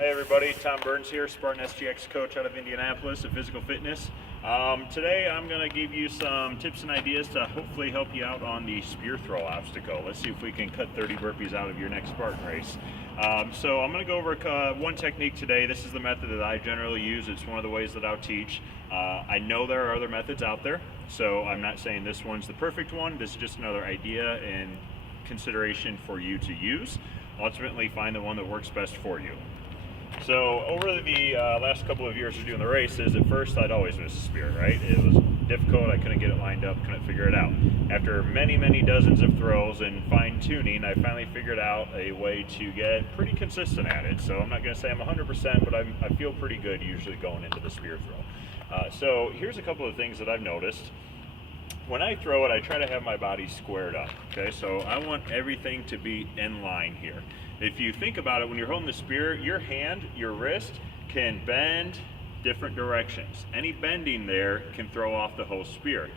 Hey everybody, Tom Burns here, Spartan SGX Coach out of Indianapolis of physical fitness. Today I'm going to give you some tips and ideas to hopefully help you out on the spear throw obstacle. Let's see if we can cut 30 burpees out of your next Spartan race. So I'm going to go over one technique today. This is the method that I generally use. It's one of the ways that I'll teach. I know there are other methods out there, so I'm not saying this one's the perfect one. This is just another idea and consideration for you to use. Ultimately, find the one that works best for you. So over the last couple of years of doing the races, at first I'd always miss a spear, right? It was difficult, I couldn't get it lined up, couldn't figure it out. After many dozens of throws and fine tuning, I finally figured out a way to get pretty consistent at it. So I'm not going to say I'm 100%, but I feel pretty good usually going into the spear throw. So here's a couple of things that I've noticed. When I throw it, I try to have my body squared up, okay? So I want everything to be in line here. If you think about it, when you're holding the spear, your hand, your wrist can bend different directions. Any bending there can throw off the whole spear.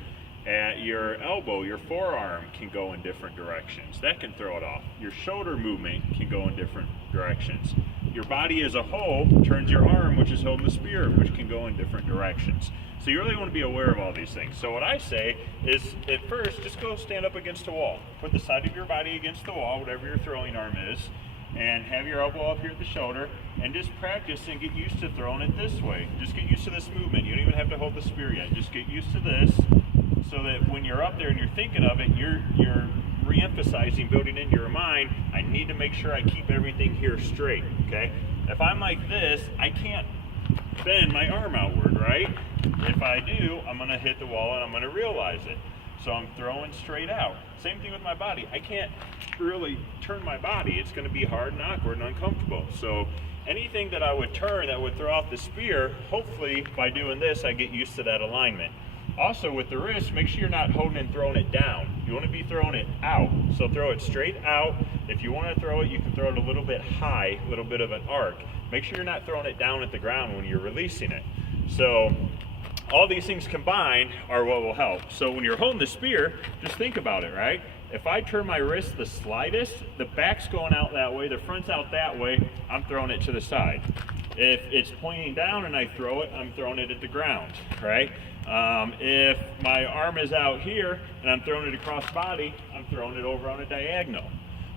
At your elbow, your forearm can go in different directions. That can throw it off. Your shoulder movement can go in different directions. Your body as a whole turns your arm, which is holding the spear, which can go in different directions. So you really want to be aware of all these things. So what I say is, at first, just go stand up against a wall. Put the side of your body against the wall, whatever your throwing arm is, and have your elbow up here at the shoulder, and just practice and get used to throwing it this way. Just get used to this movement. You don't even have to hold the spear yet. Just get used to this, so that when you're up there and you're thinking of it, you're re-emphasizing, building into your mind, I need to make sure I keep everything here straight, okay? If I'm like this, I can't bend my arm outward, right? If I do, I'm gonna hit the wall and I'm gonna realize it. So I'm throwing straight out. Same thing with my body. I can't really turn my body. It's gonna be hard and awkward and uncomfortable. So anything that I would turn that would throw off the spear, hopefully by doing this, I get used to that alignment. Also with the wrist, make sure you're not holding and throwing it down. You wanna be throwing it out. So throw it straight out. If you wanna throw it, you can throw it a little bit high, a little bit of an arc. Make sure you're not throwing it down at the ground when you're releasing it. So all these things combined are what will help. So when you're holding the spear, just think about it, right? If I turn my wrist the slightest, the back's going out that way, the front's out that way, I'm throwing it to the side. If it's pointing down and I throw it, I'm throwing it at the ground, right? If my arm is out here and I'm throwing it across body, I'm throwing it over on a diagonal.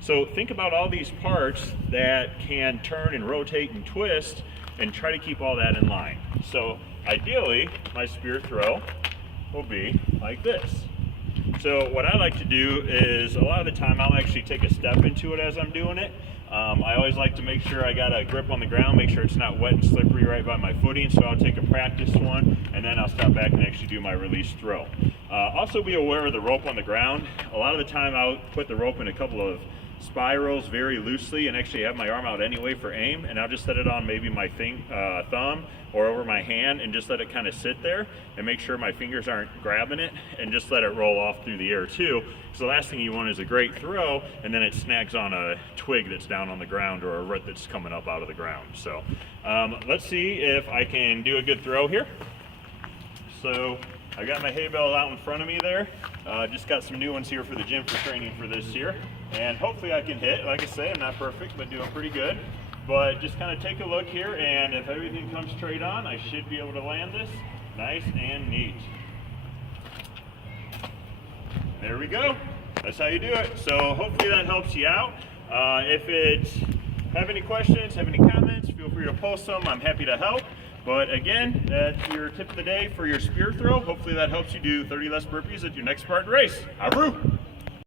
So think about all these parts that can turn and rotate and twist, and try to keep all that in line. So ideally, my spear throw will be like this. So what I like to do is, a lot of the time I'll actually take a step into it as I'm doing it. I always like to make sure I got a grip on the ground, make sure it's not wet and slippery right by my footing, so I'll take a practice one, and then I'll step back and actually do my release throw. Also be aware of the rope on the ground. A lot of the time I'll put the rope in a couple of spirals very loosely and actually have my arm out anyway for aim, and I'll just set it on maybe my thumb or over my hand and just let it kind of sit there and make sure my fingers aren't grabbing it, and just let it roll off through the air too, because the last thing you want is a great throw and then it snags on a twig that's down on the ground or a root that's coming up out of the ground. So let's see if I can do a good throw here. So I got my hay bale out in front of me there. Just got some new ones here for the gym for training for this year. And hopefully I can hit. Like I say, I'm not perfect, but doing pretty good. But just kind of take a look here, and if everything comes straight on, I should be able to land this nice and neat. There we go. That's how you do it. So hopefully that helps you out. Have any questions, have any comments, feel free to post them. I'm happy to help. But again, that's your tip of the day for your spear throw. Hopefully that helps you do 30 less burpees at your next Spartan race. Aru!